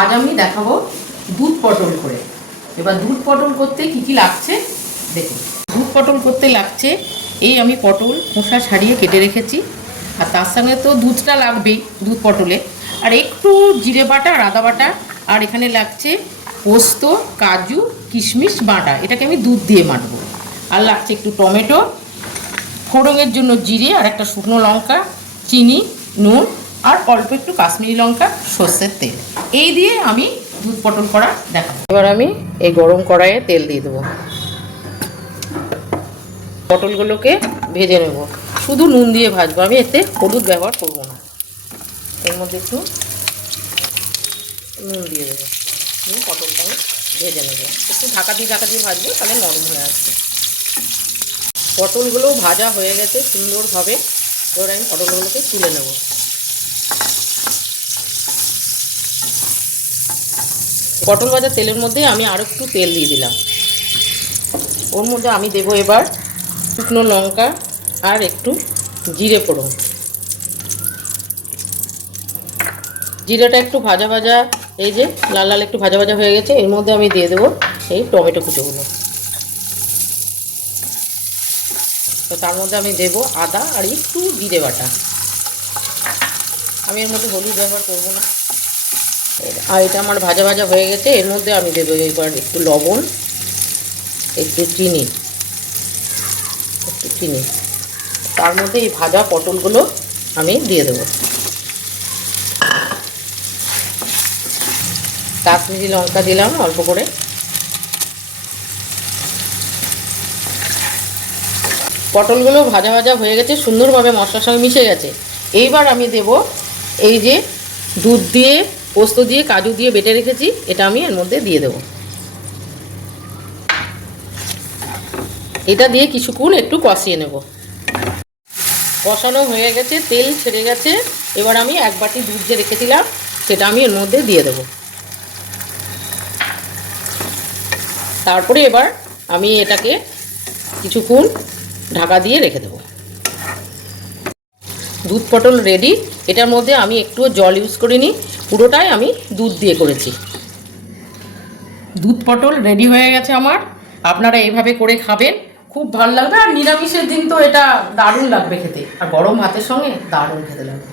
আজ আমি দেখাবো দুধ পটল করে। এবার দুধ পটল করতে কি কি লাগছে দেখুন। দুধ পটল করতে লাগছে এই আমি পটল খোসা ছাড়িয়ে কেটে রেখেছি, আর তার সঙ্গে তো দুধটা লাগবেই দুধ পটলে, আর একটু জিরে বাটা আর আদা বাটা, আর এখানে লাগছে পোস্ত, কাজু, কিশমিশ বাটা, এটাকে আমি দুধ দিয়ে মাখবো। আর লাগছে একটু টমেটো, ফোড়নের জন্য জিরে আর একটা শুকনো লঙ্কা, চিনি, নুন আর অল্প একটু কাশ্মীরি লঙ্কা, সর্ষের তেল। এই দিয়ে আমি দুধ পটল করা দেখাবো। এবার আমি এই গরম কড়াইয়ে তেল দিয়ে দেবো। পটলগুলোকে ভেজে নেব, শুধু নুন দিয়ে ভাজবো, আমি এতে হলুদ ব্যবহার করবো না। এর মধ্যে একটু নুন দিয়ে দেবো, পটলটা আমি ভেজে নেবো। একটু ঢাকা দিয়ে ভাজবো, তাহলে নরম হয়ে আসবে। পটলগুলো ভাজা হয়ে গেছে সুন্দরভাবে। এবার আমি পটলগুলোকে তুলে নেব। পটল ভাজা তেলের মধ্যে আমি আরও একটু তেল দিয়ে দিলাম। ওর মধ্যে আমি দেবো এবার শুকনো লঙ্কা আর একটু জিরে ফোড়ন। জিরেটা একটু ভাজা ভাজা, এই যে লাল লাল একটু ভাজা ভাজা হয়ে গেছে, এর মধ্যে আমি দিয়ে দেবো এই টমেটো কুচোগুলো। তো তার মধ্যে আমি দেবো আদা আর একটু জিরে বাটা। আমি এর মধ্যে হলুদ ব্যবহার করবো না। আর এটা আমার ভাজা ভাজা হয়ে গেছে, এর মধ্যে আমি দেবো এবার একটু লবণ, একটু চিনি, তার মধ্যে এই ভাজা পটলগুলো আমি দিয়ে দেবো। কাশ্মীরি লঙ্কা দিলাম অল্প করে। পটলগুলো ভাজা ভাজা হয়ে গেছে, সুন্দরভাবে মশলার সঙ্গে মিশে গেছে। এইবার আমি দেব এই যে দুধ দিয়ে, পোস্ত দিয়ে, কাজু দিয়ে বেটে রেখেছি, এটা আমি এর মধ্যে দিয়ে দেব। এটা দিয়ে কিছুক্ষণ একটু কষিয়ে নেব। কষানো হয়ে গেছে, তেল ছেড়ে গেছে। এবার আমি এক বাটি দুধ যে রেখেছিলাম সেটা আমি এর মধ্যে দিয়ে দেব। তারপরে এবার আমি এটাকে কিছুক্ষণ ঢাকা দিয়ে রেখে দেব। দুধ পটল রেডি। এটার মধ্যে আমি একটুও জল ইউজ করিনি, পুরোটাই আমি দুধ দিয়ে করেছি। দুধ পটল রেডি হয়ে গেছে আমার। আপনারা এইভাবে করে খাবেন, খুব ভালো লাগবে। আর নিরামিষের দিন তো এটা দারুণ লাগবে খেতে, আর গরম ভাতের সঙ্গে দারুণ খেতে লাগবে।